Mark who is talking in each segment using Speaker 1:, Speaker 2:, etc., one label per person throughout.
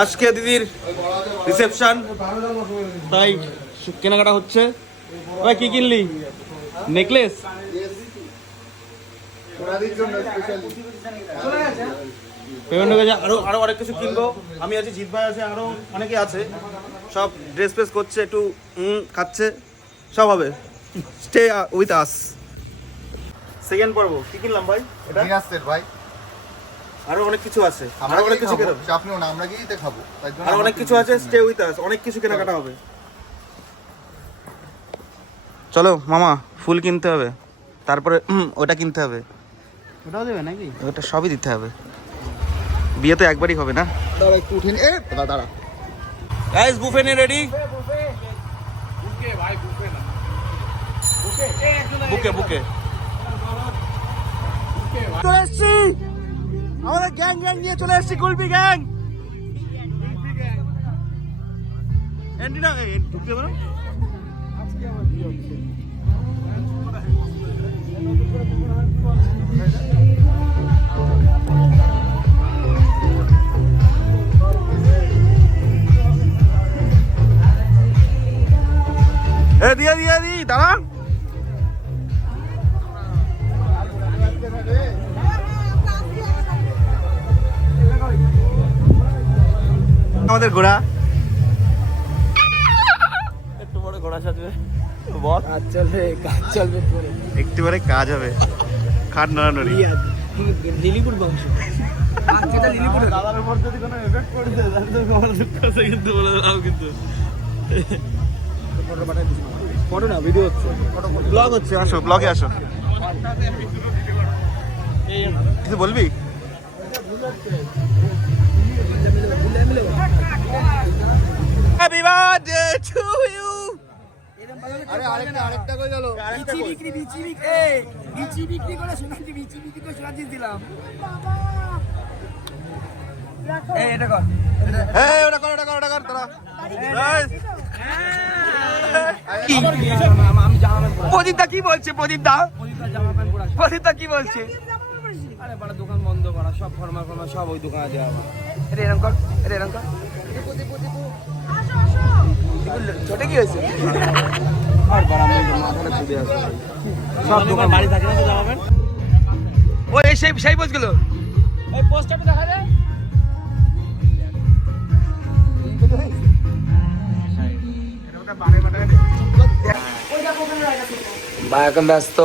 Speaker 1: আজকে দিদির রিসেপশন। তাই কেনাকাটা হচ্ছে। ভাই, কি কিনলি? নেকলেস? পেমেন্ট হয়ে আরও আরও অনেক কিছু কিনবো। আমি আছি, জিৎ ভাই আছে, আরও অনেকে আছে। সব ড্রেস ফ্রেস করছে, একটু খাচ্ছে। সব হবে। স্টে উইথ আস সেকেন্ড পর্ব। কি কিনলাম ভাই? এটা?
Speaker 2: ভাই।
Speaker 1: আরও অনেক কিছু আছে।
Speaker 2: আমরা
Speaker 1: অনেক কিছু কেনাবে
Speaker 2: চাপ নিও না আমরা গিয়েই খাব। তাই জন্য
Speaker 1: আর অনেক কিছু আছে স্টে উইথ আস অনেক কিছু কেনাকাটা হবে। চলো মামা ফুল কিনতে হবে। তারপরে ওটা কিনতে হবে।
Speaker 3: ওটাও দেবে নাকি?
Speaker 1: ওটা সবই দিতে হবে। বিয়ে তো একবারই হবে না?
Speaker 2: দাঁড়া একটু উঠিনি এ দাঁড়া দাঁড়া।
Speaker 1: গাইস বুফে নিয়ে রেডি বুকে বুকে চলে এসছি। আমাদের গ্যাং গ্যাং নিয়ে চলে এসছি কুলপি গ্যাং। এন্ট্রি না এ, দিয়ে দিয়ে দি দাঁড়া আমাদের ঘোড়া? একটু বড় ঘোড়া সাজবে। বল।
Speaker 3: কাজ চলবে কাজ চলবে
Speaker 1: একটু পরে কাজ হবে। খাট নড়ানড়ি।
Speaker 3: লিলিপুর বংশ। আচ্ছা
Speaker 1: দাদার উপর যদি কোনো এফেক্ট পড়ছে তাহলে তো খবর দুঃখ আছে কিন্তু। বলে দাও কিন্তু
Speaker 3: ফটো পাঠাই ফটো না ভিডিও হচ্ছে।
Speaker 1: ব্লগ হচ্ছে। আসো ব্লগে আসো। কিছু বলবি? হ্যাপি বার্থডে টু ইউ
Speaker 2: আরে আরেকটা আরেকটা কই গেল।
Speaker 3: বিচি বিক্রি বিচি বিক্রি। বিচি বিক্রি করে সোনাজি বিচি বিক্রি করে সোনাজি দিলাম? এই এটা কর।
Speaker 1: এই ওটা কর ওটা কর ওটা কর তোরা এই,
Speaker 3: আমি জামা প্যান্ট পরা
Speaker 4: প্রদীপদা কি বলছে? প্রদীপদা?
Speaker 3: প্রদীপটা জামা প্যান্ট পরা
Speaker 4: প্রদীপদা কি বলছে?
Speaker 3: আরে বড় দোকান বন্ধ করা সব ফরমা ফরমা সব ওই দোকানে দেওয়া এটা এরকম কর এটা এরকম কর।
Speaker 4: ছোটে কি হয়েছে
Speaker 3: আর সব দোকান বাড়ি থাকে না তো প্যান্ট
Speaker 4: ও, এই সেই সেই পোস্টগুলো
Speaker 3: এই পোস্টারটা দেখা যায়
Speaker 4: বা এখন ব্যস্ত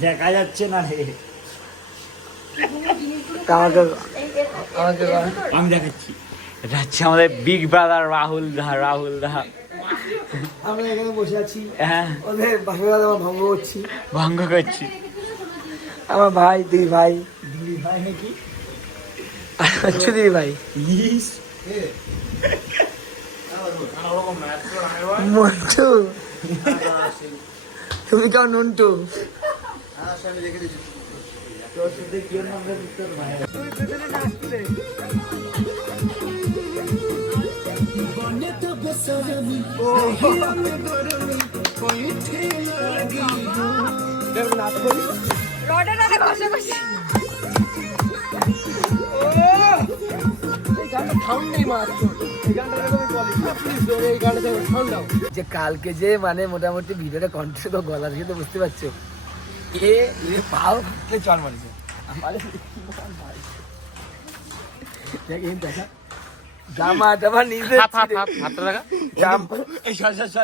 Speaker 3: দেখা যাচ্ছে না রে। আমি দেখাচ্ছি।
Speaker 4: এটা হচ্ছে আমাদের বিগ ব্রাদার রাহুল দা রাহুল দা।
Speaker 3: আমরা এখানে বসে আছি।
Speaker 4: হ্যাঁ।
Speaker 3: ওদের বাসা আমার ভঙ্গ করছি।
Speaker 4: ভঙ্গ করছি। আমার ভাই দুই ভাই।
Speaker 3: দুই ভাই নাকি?
Speaker 4: আর দুই ভাই।
Speaker 3: ইস
Speaker 4: মন্টু। তুমি কেমন নন্টু?
Speaker 5: রডে রডে
Speaker 4: যে কালকে যে মানে মোটামুটি ভিডিওটা কন্টেন্ট গলা থেকে তো বুঝতে পারছ। এ পাও ফুটলে চল মারছে জামা টামা নিজে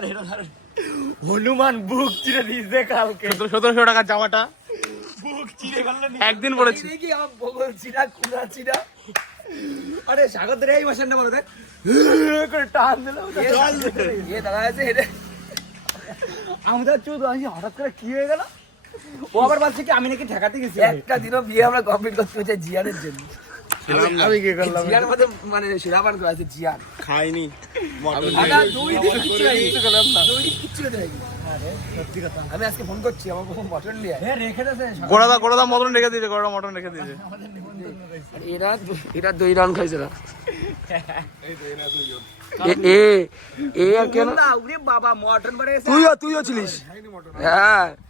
Speaker 3: এটা ধর। হনুমান বুক চিরে দিয়েছে কালকে।
Speaker 1: সতেরোশো টাকার জামাটা।
Speaker 3: বুক চিরে করলে
Speaker 1: একদিন
Speaker 4: আমার বগল চিরা চিরা
Speaker 3: আরে সাগর ধরে এই বসেনটা বলো দেখ করে টান দিল
Speaker 4: এ দাঁড়া আছে এটা
Speaker 3: আমাদের চুদ আমি হঠাৎ করে কি হয়ে গেল? ও আবার বলছে কি আমি নাকি ঠেকাতে গেছি।
Speaker 4: একটা দিনও বিয়ে আমরা কমপ্লিট করতে হচ্ছে জিয়ানের জন্য।
Speaker 1: আমি কি করলাম?
Speaker 4: জিয়ার মধ্যে মানে শিরাপান করা আছে জিয়ান।
Speaker 1: খাইনি।
Speaker 4: আমি আজকে ফোন করছি আমার মটন নিয়ে
Speaker 3: রেখে দেছে
Speaker 1: গোড়া দা গোড়া দা মটন রেখে দিয়েছে গোড়া মটন রেখে দিয়েছে।
Speaker 4: এরা এরা দুই রান খাইছে না
Speaker 3: এ- এ আর কেন? তুইও তুইও ছিলিস? হ্যাঁ।